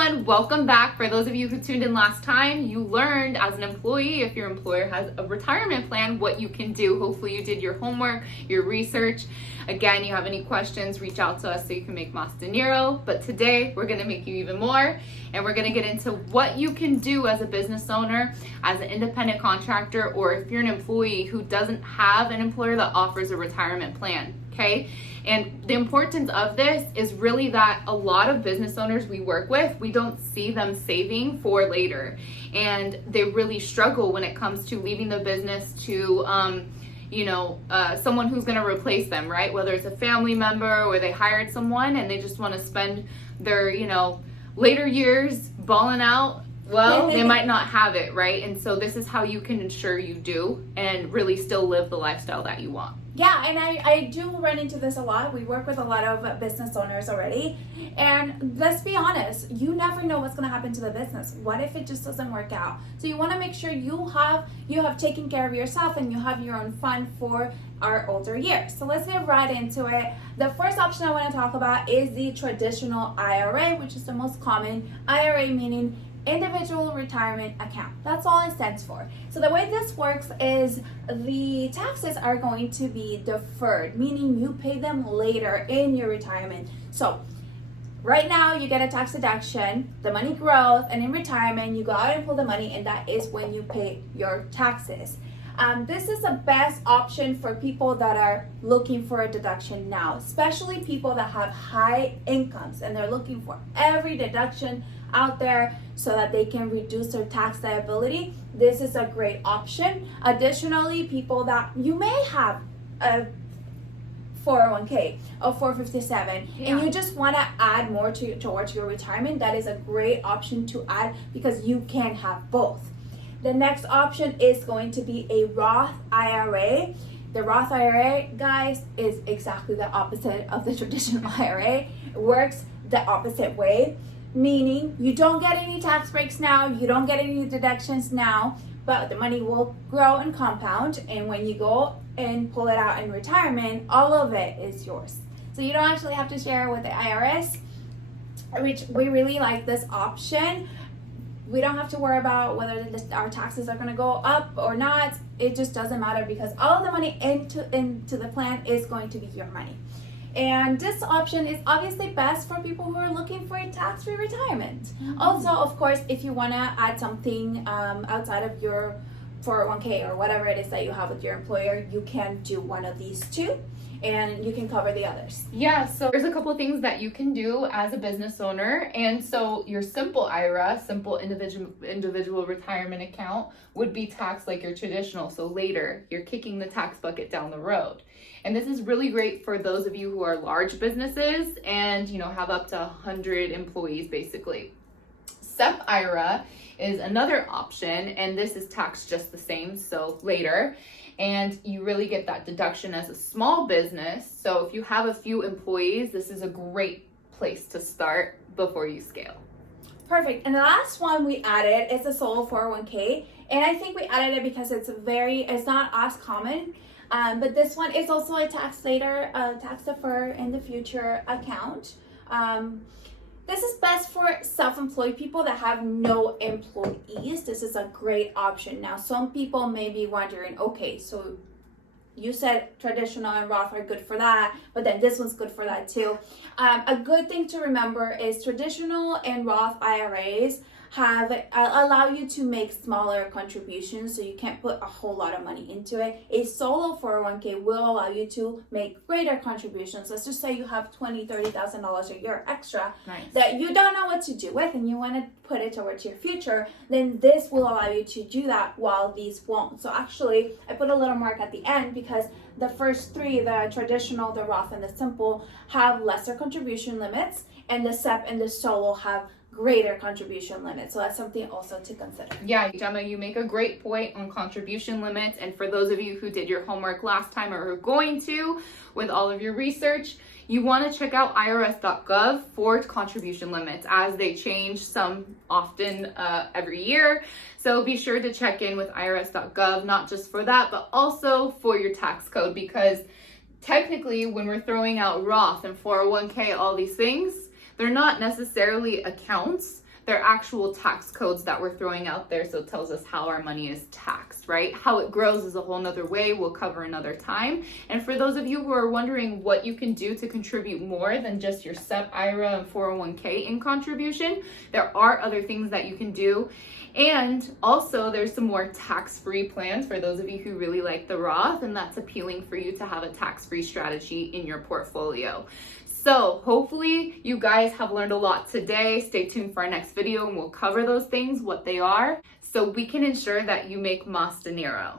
everyone, welcome back. For those of you who tuned in last time, you learned as an employee, if your employer has a retirement plan, what you can do. Hopefully you did your homework, your research. Again, you have any questions, reach out to us so you can make más dinero. But today we're gonna make you even more, and we're gonna get into what you can do as a business owner, as an independent contractor, or if you're an employee who doesn't have an employer that offers a retirement plan, okay? And the importance of this is really that a lot of business owners we work with, we don't see them saving for later. And they really struggle when it comes to leaving the business to, someone who's going to replace them, right? Whether it's a family member or they hired someone and they just want to spend their, later years balling out. Well, they might not have it, right? And so this is how you can ensure you do and really still live the lifestyle that you want. Yeah, and I do run into this a lot. We work with a lot of business owners already. And let's be honest, you never know what's going to happen to the business. What if it just doesn't work out? So you want to make sure you have taken care of yourself and you have your own fund for our older years. So let's get right into it. The first option I want to talk about is the traditional IRA, which is the most common. IRA meaning individual retirement account. That's all it stands for. So the way this works is the taxes are going to be deferred, meaning you pay them later in your retirement. So right now you get a tax deduction, the money grows, and in retirement you go out and pull the money, and that is when you pay your taxes. This is the best option for people that are looking for a deduction now, especially people that have high incomes and they're looking for every deduction out there so that they can reduce their tax liability. This is a great option. Additionally, people that you may have a 401k or 457 and you just want to add more towards your retirement, that is a great option to add because you can have both. The next option is going to be a Roth IRA. The Roth IRA, guys, is exactly the opposite of the traditional IRA. It works the opposite way, meaning you don't get any tax breaks now, you don't get any deductions now, but the money will grow and compound, and when you go and pull it out in retirement, all of it is yours. So you don't actually have to share with the IRS, which we really like this option. We don't have to worry about whether our taxes are going to go up or not. It just doesn't matter because all of the money into the plan is going to be your money. And this option is obviously best for people who are looking for a tax-free retirement. Mm-hmm. Also, of course, if you want to add something outside of your 401k or whatever it is that you have with your employer, you can do one of these two and you can cover the others. Yeah, so there's a couple of things that you can do as a business owner. And so your simple IRA, simple individual retirement account, would be taxed like your traditional. So later, you're kicking the tax bucket down the road. And this is really great for those of you who are large businesses and have up to 100 employees basically. SEP IRA is another option, and this is taxed just the same, so later. And you really get that deduction as a small business. So if you have a few employees, this is a great place to start before you scale. Perfect. And the last one we added is the solo 401k. And I think we added it because it's not as common. But this one is also a tax defer in the future account. This is best for self-employed people that have no employees. This is a great option. Now, some people may be wondering, okay, so you said traditional and Roth are good for that, but then this one's good for that too. A good thing to remember is traditional and Roth IRAs allow you to make smaller contributions, so you can't put a whole lot of money into it. A solo 401k will allow you to make greater contributions. Let's just say you have $20,000-$30,000 a year extra that you don't know what to do with and you want to put it towards your future, then this will allow you to do that while these won't. So actually, I put a little mark at the end because the first three, the traditional, the Roth, and the simple, have lesser contribution limits, and the SEP and the solo have greater contribution limits. So that's something also to consider. Yeah, Gemma, you make a great point on contribution limits. And for those of you who did your homework last time or are going to with all of your research, you want to check out irs.gov for contribution limits as they change, some often every year. So be sure to check in with irs.gov, not just for that, but also for your tax code, because technically when we're throwing out Roth and 401k, all these things, they're not necessarily accounts. They're actual tax codes that we're throwing out there, so it tells us how our money is taxed, right? How it grows is a whole nother way we'll cover another time. And for those of you who are wondering what you can do to contribute more than just your SEP, IRA, and 401k in contribution, there are other things that you can do. And also there's some more tax-free plans for those of you who really like the Roth, and that's appealing for you to have a tax-free strategy in your portfolio. So hopefully you guys have learned a lot today. Stay tuned for our next video and we'll cover those things, what they are, so we can ensure that you make más dinero.